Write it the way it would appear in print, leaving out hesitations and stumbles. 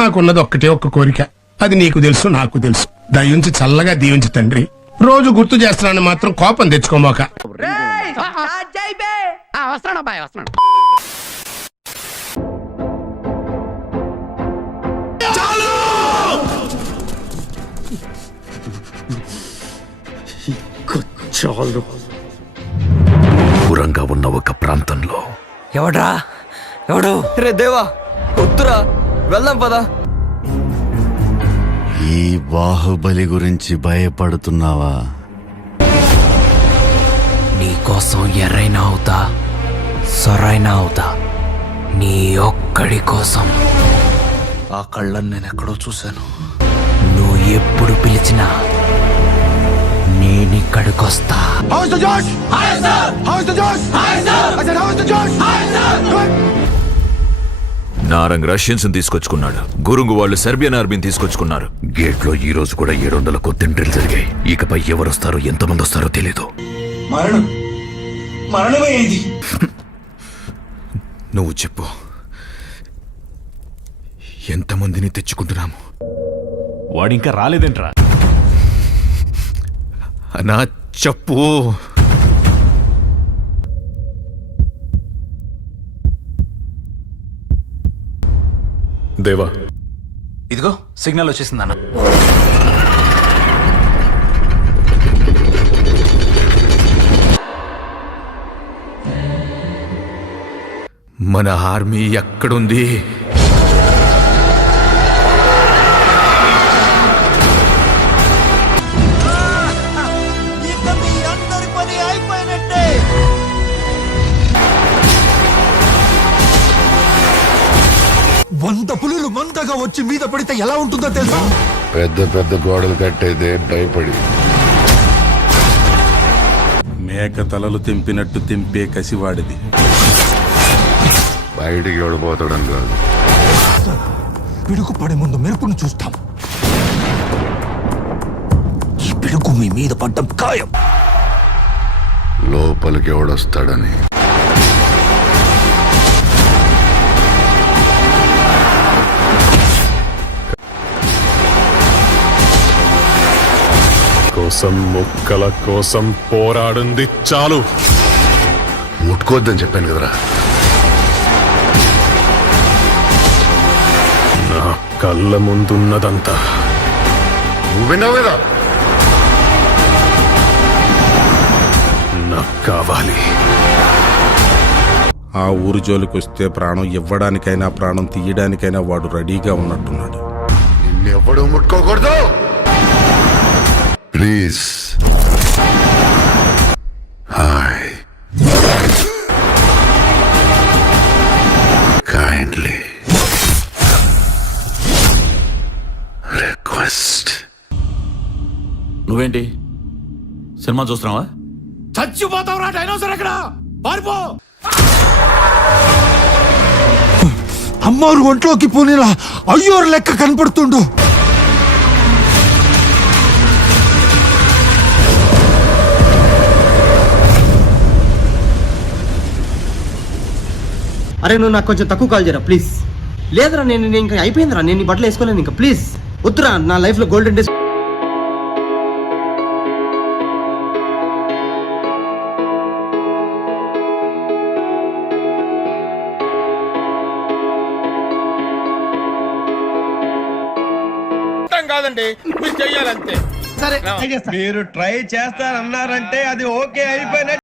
నాకున్నది ఒక్కటే ఒక్క కోరిక, అది నీకు తెలుసు నాకు తెలుసు. దయించి చల్లగా దీవించు తండ్రి. రోజు గుర్తు చేస్తున్నాను మాత్రం కోపం తెచ్చుకోమాక. వస్తున్నాడు అబ్బాయి, వస్తున్నాడు. చాలు. దూరంగా ఉన్న ఒక ప్రాంతంలో ఎవడ్రా ఎవడు? రే దేవా, వద్దురా, వెళ్దాం పదా. ఈ బాహుబలి గురించి భయపడుతున్నావా? నీకోసం ఎర్రైనా అవుతా, సొరైనా అవుతా, నీ ఒక్కడి కోసం. ఆ కళ్ళని నేను ఎక్కడో చూశాను. నువ్వు ఎప్పుడు పిలిచినా నేనిక్కడికొస్తా. నారంగ్ రష్యన్స్ తీసుకొచ్చుకున్నాడు, గురుంగు వాళ్ళు సెర్బియన్ ఆర్మీని తీసుకొచ్చుకున్నారు. గేట్ లో ఈ రోజు కూడా 700 కొత్తింట్రీలు జరిగాయి. ఇకపై ఎవరొస్తారో ఎంతమంది వస్తారో తెలీదు. నువ్వు చెప్పు, ఎంతమందిని తెచ్చుకుంటున్నాము? వాడింకా రాలేదేంట్రా? అన్నా చెప్పు. దేవా, ఇదిగో సిగ్నల్ వచ్చేసిందన్న. మన ఆర్మీ ఎక్కడుంది? వంద పులులు మందగా వచ్చి మీద పడితే ఎలా ఉంటుందో తెలుసా? పెద్ద పెద్ద గోడలు కట్టేదే భయపడి. మేక తలలు తెంపినట్టు తెంపే కసివాడిది. బయటికి ఎవడిపోతాడని కాదు, పిడుగు పడే ముందు మెరుపును చూస్తాం. ఈ పిడుగు మీ మీద పడ్డం ఖాయం. లోపలికి ఎవడొస్తాడని. కోసం ముక్కల కోసం పోరాడింది చాలు. ముట్టుకోవద్దని చెప్పాను కదరా. నా కళ్ళ ముందున్నదంతా నువ్వు విన్నావు కదా. నాకు కావాలి. ఆ ఊరు జోలికొస్తే ప్రాణం ఇవ్వడానికైనా ప్రాణం తీయడానికైనా వాడు రెడీగా ఉన్నట్టున్నాడు. నిన్నెవ్వడూ ముట్టుకోకూడదు. ప్లీజ్. హాయ్. Kindly request. నువ్వేంటి సినిమా చూస్తున్నావా? చచ్చిపోతావురా డైనోసర్, ఎక్కడ పారిపో. అమ్మారు ఒంట్లోకి పోనేలా అయ్యోరు లెక్క కనపడుతుండు. అరే నువ్వు నాకు కొంచెం తక్కువ కాల్ చేయరా ప్లీజ్. లేదురా, నేను ఇంకా అయిపోయిందిరా, నేను ఈ బట్టలు వేసుకోలేను ఇంకా. ప్లీజ్ వద్దురా, నా లైఫ్ లో గోల్డెన్ డేస్. కాదండి, మీరు చెయ్యాలంతే. సరే మీరు ట్రై చేస్తారన్నారంటే అది ఓకే అయిపోయిన